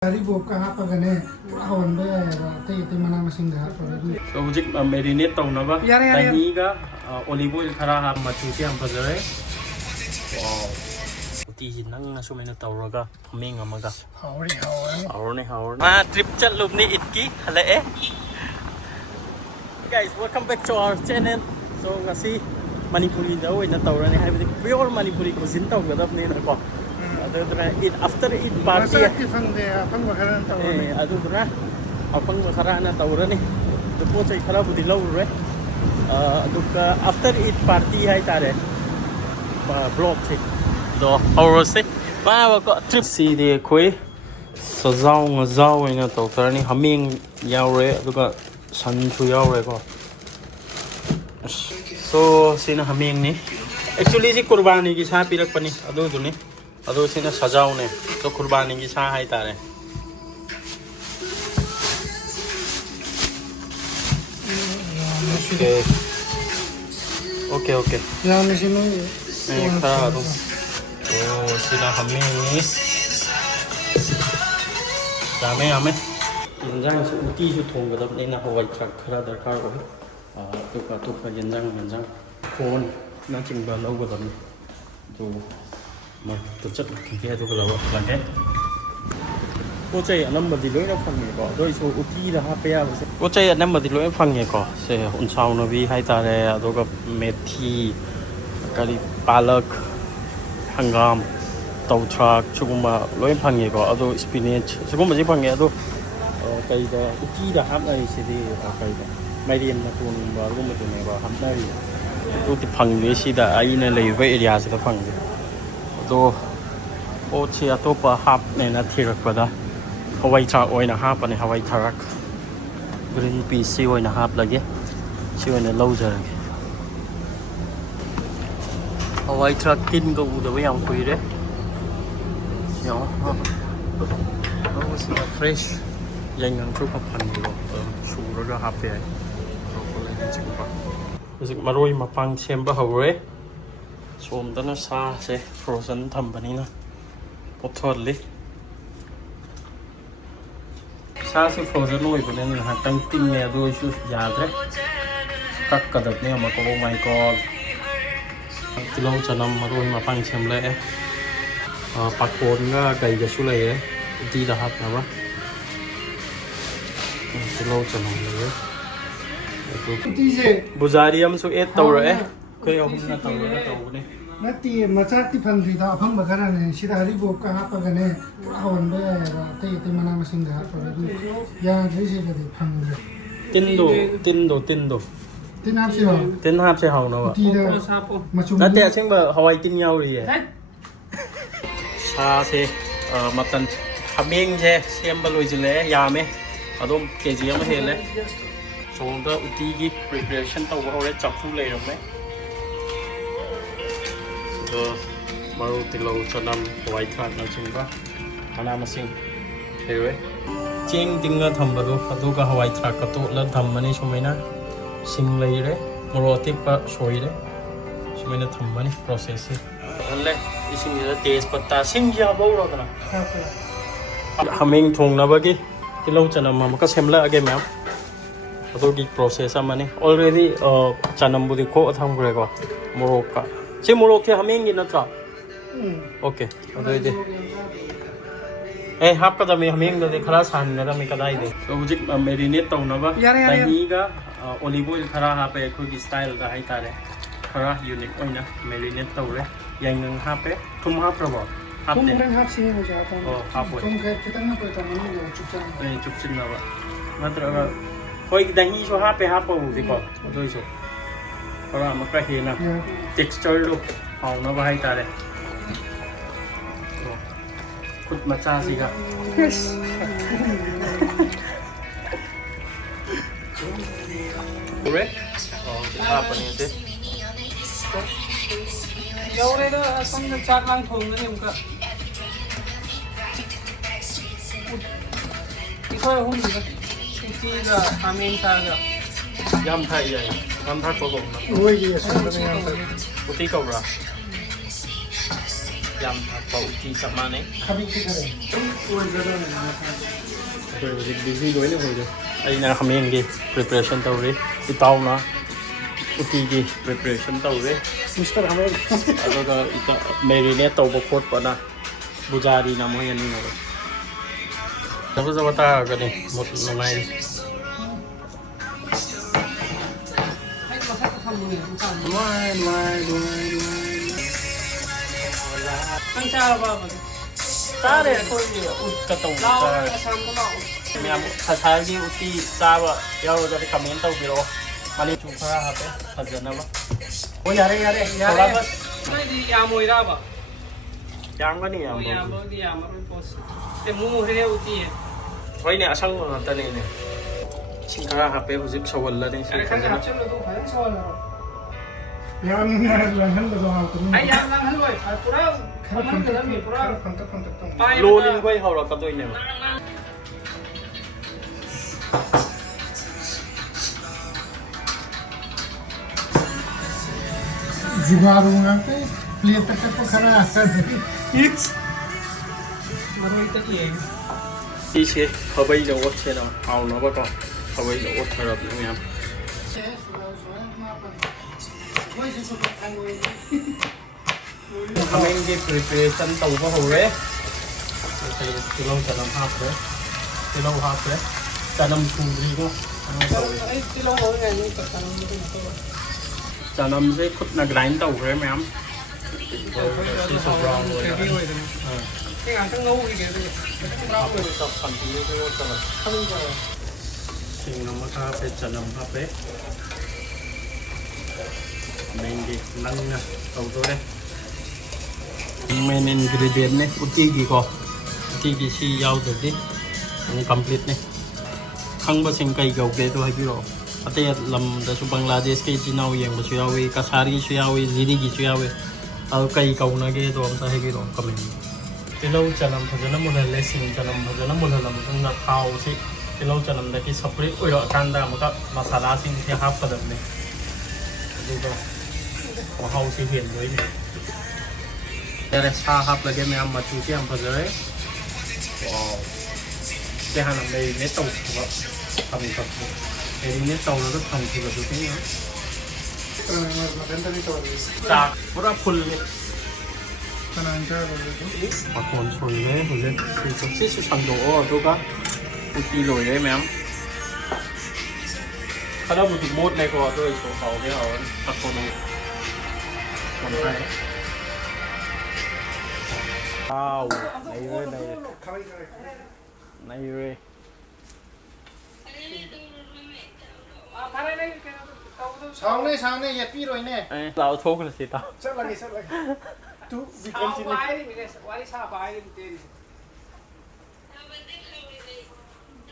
Haribo ka hapa gane ahon be te mana masing ga hapa du so hujik marinate tawnaba dahi ga olive oil khara ha machu se am fajare wow uti nang na sumena tawraga hameng amaga haurni ma trip chat lubni itki hale guys, welcome back to our channel. So ngasi Manipuri daw ina tawrani haibdi pure Manipuri cuisine taw gadap ni na ko after eat party adudra apang makarana tawrani to po chai khala budi law re aduka after eat party hai tare vlog che do horose ba ko trip si de khoi sajau ngajau ina tawrani haming yaure aduka san chu yaure ko so sina haming ni actually ji qurbani ki sa pirak pani adu duni adu sina sajau ne so qurbani ki sa hai tare okay ya me sino khara adu so sina haming ni ame 연장 우티 thongba nên là Hawai khara darkar ko tuka 연장 khon na chingba lâu ko dam to ma to chat ki to ko lawa lan he ko chai anam badi loi na phang ni ko doi so uti da ha pe ya ko chai anam badi loi phang ni ko se un chau no bi hai ta re ado ka methi kari palak hangam tau chak chuguma loi phang ni ko ado spinach chuguma ji phang ni ado cây da uti da hấp này sẽ đi cây da MAYAM là tuần và lúc mà tuần này vào hấp này tôi thì phẳng với gì da ai này lấy về area sẽ phẳng gì tôi ô chia tôi把hấp này là thiệt quá đó Hawai trà oi là hấp này Hawai trà green pea siêu oi là hấp lagi siêu oi là lâu rồi Hawai trà tin có udah với ông quý đấy nhỏ nó sẽ freshยังยังชุบพันอยู่ชูแล้วก็ฮับไปเราก็เลยจิบปะรู้สึกมาโรยมาปังเชมบะฮาวเร่ชมต้นซาเซ่ฟรอเซนทำแบบนี้นะปทอดเลยซาสิฟรอเซนโรยแบบนี้นะฮะตั้งติ้งเนี่ยโดยชุดยาเลยกักกระดับเนี่ยมาโอ้ไม่ก็ที่เราจะนำมาโรยมาปังเชมเลยปักโคนก็ไก่จะชุเลยดีละฮับนะวะlâu chậm nữa buzari am so et tàu rồi cái ông na tàu này na ti ma cha ti phan ri da phang ba khara ne sida haribo ka hapa gane ahon be te mana masing ga hapa du ya jai se ga de phang le tin hap se hong no ti da ma chung na te cheng ba Hawai tin nhau ri sa se mutton haming je sem ba loi jile ya me adom kg ama hele so da uti gi preparation taw ba hore chapu le ram ne so maru tilo chanam Hawai khat na chingba ana masing hewe ching tinga thamba do adu ka Hawai khat ka to la dhammani somaina sing lei re morotik pa soi re somaina dhammani process se alle ising da taste patta sing ja bo ro kana haming thong na ba gi cái lâu chả nằm mà các xem lại cái map, tôi cái process mà này already chả nằm budi ko tham rồi cơ, Morocco, chỉ Morocco ham mình nó chả, ok, rồi đi, hấp cái đó mình ham mình rồi khá sẵn rồi mình cái này đi, so hujik marinate tàu nó ba, dahi ga olive oil khá hấp cái cái style cái hay ta đấy, khá unique oi na marinate tàu đấy, yang ngang hấp cái, không hấp rồi Tum rang hap sih mau jatuh. Oh, hap. Tum kita nggak boleh taman ini cupcang. Cupcang apa? Matra koi dahi so hap apa sih kok? Itu iso. Kalau maka hina texture lu, hau na bahai tare. Kut maca sih kak. Yes. Correct? Oh, apa nih sih? Jauh deh tuh, asam cat langsung nih muka. Itu yang huni kan? Ini ga amin saja. Yam thai ya, yam thai có gồm. Ôi gì, sao cái này? Uti cầu ra. ꯌꯥꯝ ꯊꯛꯄ ꯎꯇꯤ ꯆꯞ ꯃꯥꯟꯅꯩ ꯈꯥꯃꯦꯟꯁꯤ ꯈꯔ ꯑꯣꯏꯒꯗꯧꯅꯦ ꯑꯩꯈꯣꯏ ꯍꯧꯖꯤꯛ busy ꯂꯣꯏꯅ ꯑꯣꯏꯔꯦ ꯑꯩꯅ ꯈꯥꯃꯦꯟꯒꯤ ꯄ꯭ꯔꯤꯄꯦꯔꯦꯁꯟ ꯇꯧꯔꯤ ꯏꯇꯥꯎꯅ ꯎꯇꯤꯒꯤ ꯄ꯭ꯔꯤꯄꯦꯔꯦꯁꯟ ꯇꯧꯔꯤ ꯃꯤꯁꯇꯔ ꯈꯥꯃꯦꯟ ꯑꯗꯨꯒ ꯃꯦꯔꯤꯅꯦꯠ ꯇꯧꯕ ꯈꯣꯠꯄꯅ ꯕꯨꯖꯥꯔꯤꯅ ꯃꯣꯏ ꯑꯅꯤꯅꯕ ꯐꯖꯕ ꯇꯥꯔꯒꯅꯤ ꯅꯨꯡꯉꯥꯏꯔꯤ ꯆꯥꯔꯦ ꯑꯩꯈꯣꯏꯒꯤ ꯎꯠꯀ ꯇꯧꯕ ꯃꯌꯥꯝ ꯉꯁꯥꯏꯒꯤ ꯎꯇꯤ ꯆꯥꯕ ꯌꯥꯎꯔꯒꯗꯤ ꯀꯃꯦꯟ ꯇꯧꯕꯤꯔꯛꯑꯣ ꯃꯅꯤꯄꯨ ꯈꯔ ꯍꯥꯞꯄꯦ ꯐꯖꯅꯕ ꯍꯣꯏ ꯌꯥꯔꯦ ꯌꯥꯔꯦ ꯅꯣꯏꯗꯤ ꯌꯥꯝꯃꯣꯏꯔꯕ ꯌꯥꯝꯒꯅꯤ ꯌꯥꯝꯕꯗꯤ ꯌꯥꯝꯃꯔꯣꯏ ꯄꯣꯠꯁꯦ ꯃꯨꯈ꯭ꯔꯦ ꯎꯇꯤ ꯍꯣꯏꯅꯦ ꯑꯁꯪꯕ ꯉꯥꯛꯇꯅꯤꯅꯦ ꯏꯁꯤꯡ ꯈꯔ ꯍꯥꯞꯄꯦ ꯍꯧꯖꯤꯛ ꯁꯧꯍꯜꯂꯅꯤ ꯁꯤ ꯐꯖꯅ ꯌꯥꯝꯅ ꯂꯥꯡꯍꯟꯕꯗꯣ ꯍꯥꯎꯇꯕꯅꯤ ꯑꯩ ꯌꯥꯝ ꯂꯥꯡꯍꯜꯂꯣꯏ ꯄꯨꯔꯥ ꯐꯝꯍꯟꯒꯗꯕꯅꯤ ꯄꯨꯔꯥ ꯐꯟꯇꯛ ꯇꯧ ꯂꯣꯟꯈꯣꯏ ꯍꯧꯔꯛꯀꯗꯣꯏꯅꯦꯕ जुगाड़ू ngante plate tak ko khara it's ꯃꯔꯣꯏ ꯇꯛꯏꯌꯦ ꯁꯤꯁꯦ ꯈꯥꯕꯩꯗ ꯑꯣꯠꯁꯦꯅ ꯍꯥꯎꯅꯕꯀꯣ ꯈꯥꯕꯩꯗ ꯑꯣꯠꯊꯔꯕꯅꯤ ꯃꯌꯥꯝ ꯈꯥꯃꯦꯟꯒꯤ ꯄ꯭ꯔꯤꯄꯦꯔꯦꯁꯟ ꯇꯧꯕ ꯍꯧꯔꯦ ꯇꯤꯜꯍꯧ ꯆꯅꯝ ꯍꯥꯞꯈ꯭ꯔꯦ ꯇꯤꯜꯍꯧ ꯍꯥꯞꯈ꯭ꯔꯦ ꯆꯅꯝ ꯁꯨꯗ꯭ꯔꯤꯀꯣ ꯑꯩ ꯇꯤꯜꯍꯧ ꯍꯧꯔꯤꯉꯩꯗ ꯆꯅꯝꯁꯦ ꯈꯨꯠꯅ ꯒ꯭ꯔꯥꯏꯟ ꯇꯧꯈ꯭ꯔꯦ ꯃꯌꯥꯝ ꯁꯤꯁꯨ ꯕ꯭ꯔꯥꯎꯟ ꯍꯦꯚꯤ ꯑꯣꯏꯔꯦ ꯑꯣꯏꯗꯅ ꯑꯩ ꯉꯥꯛꯇꯪ ꯉꯧꯈꯤꯒꯦ ꯑꯗꯨꯒ ꯁꯤꯡ ꯑꯃ ꯍꯥꯞꯄꯦ ꯆꯅꯝ ꯍꯥꯞꯄꯦ ꯈꯥꯃꯦꯟꯒꯤ ꯅꯪꯅ ꯇꯧꯗꯣꯔꯦ ꯃꯦꯟ ꯏꯟꯒ꯭ꯔꯤꯗꯤꯌꯦꯟꯅꯦ ꯎꯇꯤꯒꯤꯀꯣ ꯎꯇꯤꯒꯤ ꯁꯤ ꯌꯥꯎꯗ꯭ꯔꯗꯤ ꯀꯝꯄ꯭ꯂꯤꯠꯅꯦ ꯈꯪꯕꯁꯤꯡ ꯀꯩ ꯀꯧꯒꯦꯗꯣ ꯍꯥꯏꯕꯤꯔꯛꯑꯣ ꯑꯇꯩ ꯂꯝꯗꯁꯨ ꯕꯪꯒ꯭ꯂꯥꯗꯦꯁꯀꯤ ꯏꯆꯤꯜ ꯏꯅꯥꯎ ꯌꯦꯡꯕꯁꯨ ꯌꯥꯎꯏ ꯀꯁꯥꯔꯒꯤꯁꯨ ꯌꯥꯎꯏ ꯖꯤꯔꯤꯒꯤꯁꯨ ꯌꯥꯎꯏ ꯑꯗꯨ ꯀꯩ ꯀꯧꯅꯒꯦꯗꯣ ꯑꯝꯇ ꯍꯥꯏꯕꯤꯔꯛꯑꯣ ꯀꯃꯦꯟ ꯇꯤꯜꯍꯧ ꯆꯅꯝ ꯐꯖꯅ ꯃꯨꯜꯍꯜꯂꯦ ꯁꯤꯡ ꯆꯅꯝ ꯐꯖꯅ ꯃꯨꯜꯍꯜꯂ ꯃꯇꯨꯡꯗ ꯊꯥꯎꯁꯤ ꯇꯤꯜꯍꯧ ꯆꯅꯝꯗꯒꯤ ꯁꯄꯔꯦꯠ ꯑꯣꯏꯔꯛꯑꯀꯥꯟꯗ ꯑꯃꯨꯛꯀ ꯃꯁꯥꯂꯥꯁꯤꯡꯁꯤ ꯍꯥꯞꯀꯗꯕꯅꯤ ꯑꯗꯨꯒ ꯃꯍꯥꯎꯁꯤ ꯍꯦꯟꯗꯣꯏꯅꯤ ꯌꯥꯔꯦ ꯁꯥ ꯍꯥꯞꯂꯒꯦ ꯃꯌꯥꯝ ꯃꯆꯨꯁꯤ ꯌꯥꯝ ꯐꯖꯔꯦ ꯁꯤ ꯍꯥꯟꯅ ꯃꯦꯔꯤꯅꯦꯠ ꯇꯧꯈꯤꯕ ꯊꯝꯈꯤꯕ ꯃꯦꯔꯤꯅꯦꯠ ꯇꯧꯔꯒ ꯊꯝꯈꯤꯕꯗꯨꯗꯤ ꯆꯥꯛ ꯄꯨꯔꯥ ꯐꯨꯜꯂꯦ ꯃꯈꯣꯟ ꯁꯣꯜꯂꯦ ꯍꯧꯖꯤꯛ ꯁꯤꯁꯨ ꯁꯪꯗꯣꯛꯑꯣ ꯑꯗꯨꯒ ꯎꯇꯤ ꯂꯣꯏꯔꯦ ꯃꯌꯥꯝ ꯈꯔꯕꯨꯗꯤ ꯃꯣꯠꯂꯦꯀꯣ ꯑꯗꯨ ꯑꯣꯏꯔꯁꯨ ꯍꯥꯎꯗꯤ ꯍꯥꯎꯔꯅꯤ ꯃꯈꯣꯟ ꯍꯥꯏ Wow, naive. सामने सामने ये पीरो इने Lao thô là gì tao? चल लगे तू भी सा कंटिन्यू बाहेर मिले वाली सा बाहेर तेरी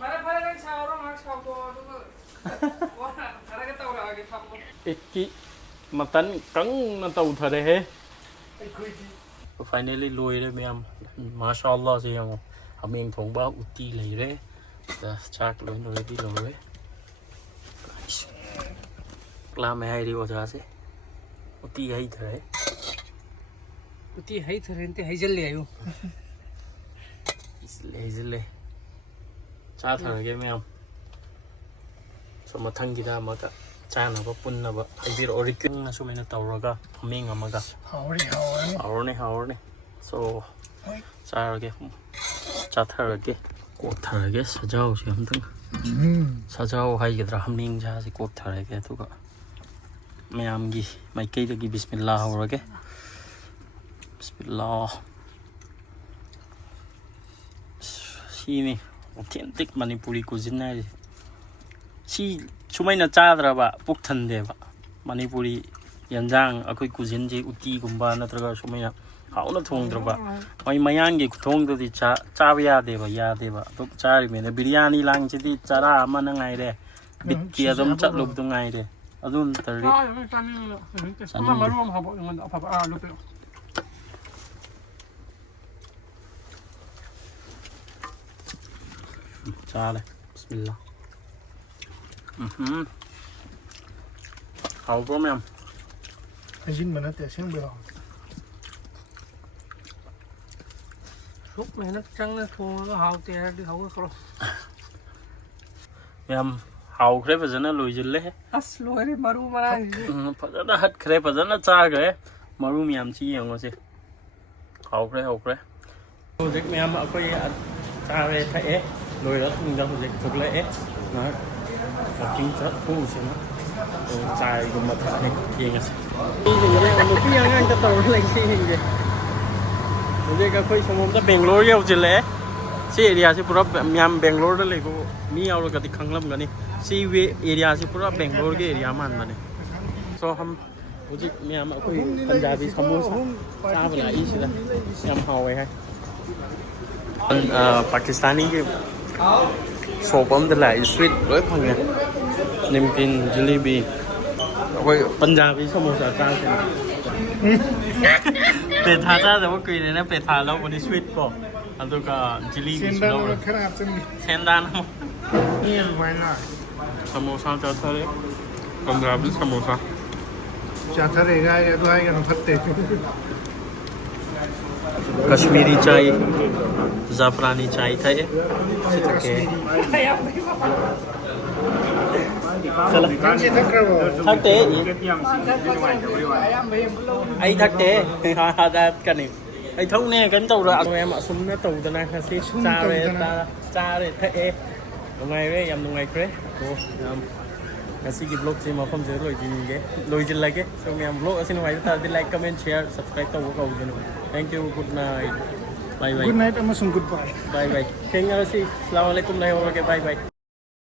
फरे फरे रे सावरो मार्क्स खातो अदुगा वा फरे के तौरा आगे थापो Iki matan cắn nó tàu thật đấy he. Finally lùi đấy mẹ em. Mashallah gì không? Mình Thongba Outy lấy đấy. Chắc lùi đi lùi. Làm mày hay đi vào ra chứ. Outy hay thật đấy. Outy hay thật thế hay jal le ayo Lấy. Cha thật cái mẹ em. Sama thang kita maka. Chana ba punna ba haibir orikun na sumena tawraga haming amaga haurni so charage chatharage kotharage sajau si amtang sajau haigedra haming ja si kotharage tuga mayam gi maikei gi bismillah haurage bismillah sini authentic Manipuri cuisine này si sumaina chadraba puk thandeba Manipuri yanjang akoi cuisine ji uti gumba natraga sumaina hauna thongdraba mai mayangi thongdo di chaba ya deba to chari mena biryani lang ji di chara amana ngai re bit ki adum chatlub du ngai re adun tari sama maruam habo ngan apa lu pe chale bismillah hào bro mẹ Ajin mana te siang bro lúc này nó trắng nó thua nó hao tiền đi hao cái không Ma'am, how crepe is na lùi dil le. as lôi đi maru mà Phật đã hất crepe is na cha cái. Maru ma'am chi yang ngose. How crepe. Project ma'am Akhoi cha về thay lùi đó mình ra project thuộc lệ. Nó kinh chất thu xem nó. Chai gồm một thằng này kiêng à. Đi thì đây một cái anh ta tàu lên xe hình gì. Bây giờ Akhoi xong hôm ta Bangalore yêu chứ lẽ. Si area si pura ma'am Bangalore đó lấy cô mi ao cái khang lâm cái này. Si area si pura Bangalore cái area man mà này. So हम मुझे ma'am Akhoi Punjabi samosa cha bala ý chứ là em hào vậy hay. Pakistani cái shop âm tên là street đối phong nha. Nimkin jalebi. Akhoi Punjabi samosa cha chứ. เป็ดทาจ้าแต่ว่ากุยเลยนะเป็ดทาแล้ววันนี้สวีทก่อนอันตัวก็จิลี่บิสโลเซนดานนี่ไว้ละสโมซาจะทะเลปัญจาบิสโมซาจะทะเลได้ด้วยกันพัดเตะ Kashmiri Chai Zafrani Chai था ये thắc tế gì ai thắc tế ha ra cái này ai thông nè cái tàu rồi em ạ súng nó tàu từ này xí cha về ta cha để thế hôm nay với em hôm nay kể cái gì cái blog gì mà không nhớ rồi gì cái lôi gì lại cái xong em blog xin hỏi ta like comment share subscribe tàu cầu gì nữa thank you good night bye bye Good night, amasung goodbye. Bye bye. Thank you. Assalamualaikum warahmatullahi wabarakatuh. Bye bye.